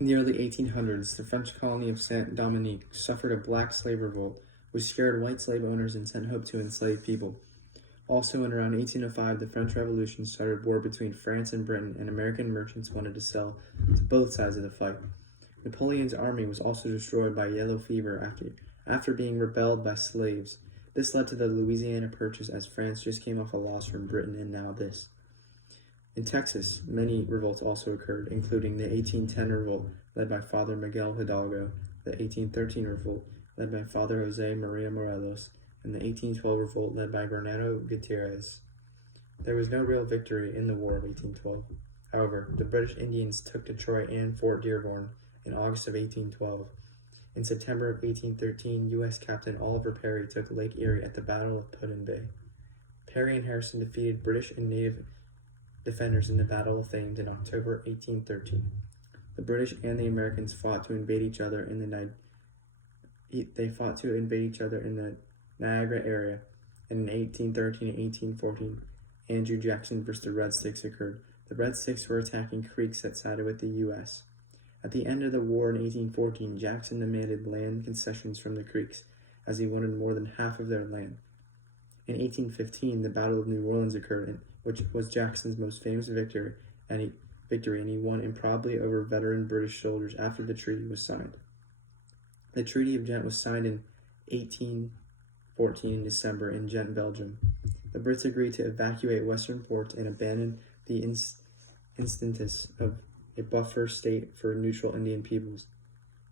In the early 1800s, the French colony of Saint-Dominique suffered a black slave revolt, which scared white slave owners and sent hope to enslaved people. Also, in around 1805, the French Revolution started war between France and Britain, and American merchants wanted to sell to both sides of the fight. Napoleon's army was also destroyed by yellow fever after being rebelled by slaves. This led to the Louisiana Purchase, as France just came off a loss from Britain, and now this. In Texas, many revolts also occurred, including the 1810 revolt led by Father Miguel Hidalgo, the 1813 revolt led by Father Jose Maria Morelos, and the 1812 revolt led by Bernardo Gutierrez. There was no real victory in the War of 1812. However, the British Indians took Detroit and Fort Dearborn in August of 1812. In September of 1813, U.S. Captain Oliver Perry took Lake Erie at the Battle of Put-in-Bay. Perry and Harrison defeated British and native defenders in the Battle of Thames in October 1813. The British and the Americans fought to invade each other in the Niagara area, and in 1813 and 1814, Andrew Jackson versus the Red Sticks occurred. The Red Sticks were attacking creeks that sided with the U.S. At the end of the war in 1814, Jackson demanded land concessions from the Creeks, as he wanted more than half of their land. In 1815, the Battle of New Orleans occurred, which was Jackson's most famous victory, and he won improbably over veteran British soldiers after the treaty was signed. The Treaty of Ghent was signed in 1814 in December in Ghent, Belgium. The Brits agreed to evacuate western ports and abandon the instances of a buffer state for neutral Indian peoples.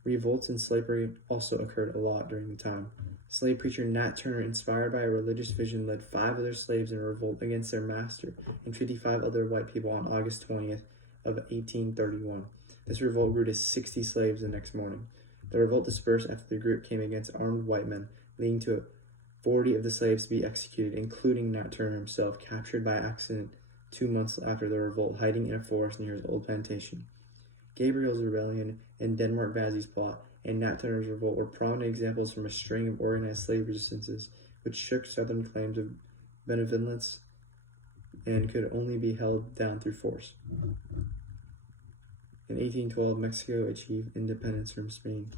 Revolts and slavery also occurred a lot during the time. Slave preacher Nat Turner, inspired by a religious vision, led 5 other slaves in a revolt against their master and 55 other white people on August 20th of 1831. This revolt grew to 60 slaves the next morning. The revolt dispersed after the group came against armed white men, leading to 40 of the slaves to be executed, including Nat Turner himself, captured by accident 2 months after the revolt, hiding in a forest near his old plantation. Gabriel's rebellion and Denmark Vazzy's plot and Nat Turner's revolt were prominent examples from a string of organized slave resistances, which shook Southern claims of benevolence and could only be held down through force. In 1812, Mexico achieved independence from Spain,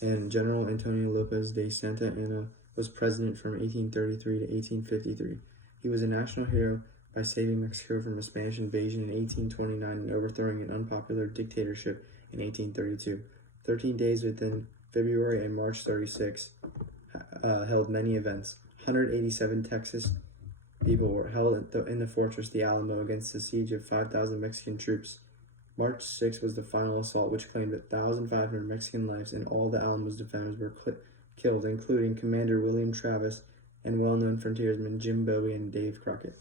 and General Antonio Lopez de Santa Anna was president from 1833 to 1853. He was a national hero by saving Mexico from a Spanish invasion in 1829 and overthrowing an unpopular dictatorship in 1832. 13 days within February and March 36 held many events. 187 Texas people were held in the fortress the Alamo against the siege of 5,000 Mexican troops. March 6 was the final assault, which claimed 1,500 Mexican lives, and all the Alamo's defenders were killed, including Commander William Travis and well-known frontiersmen Jim Bowie and Dave Crockett.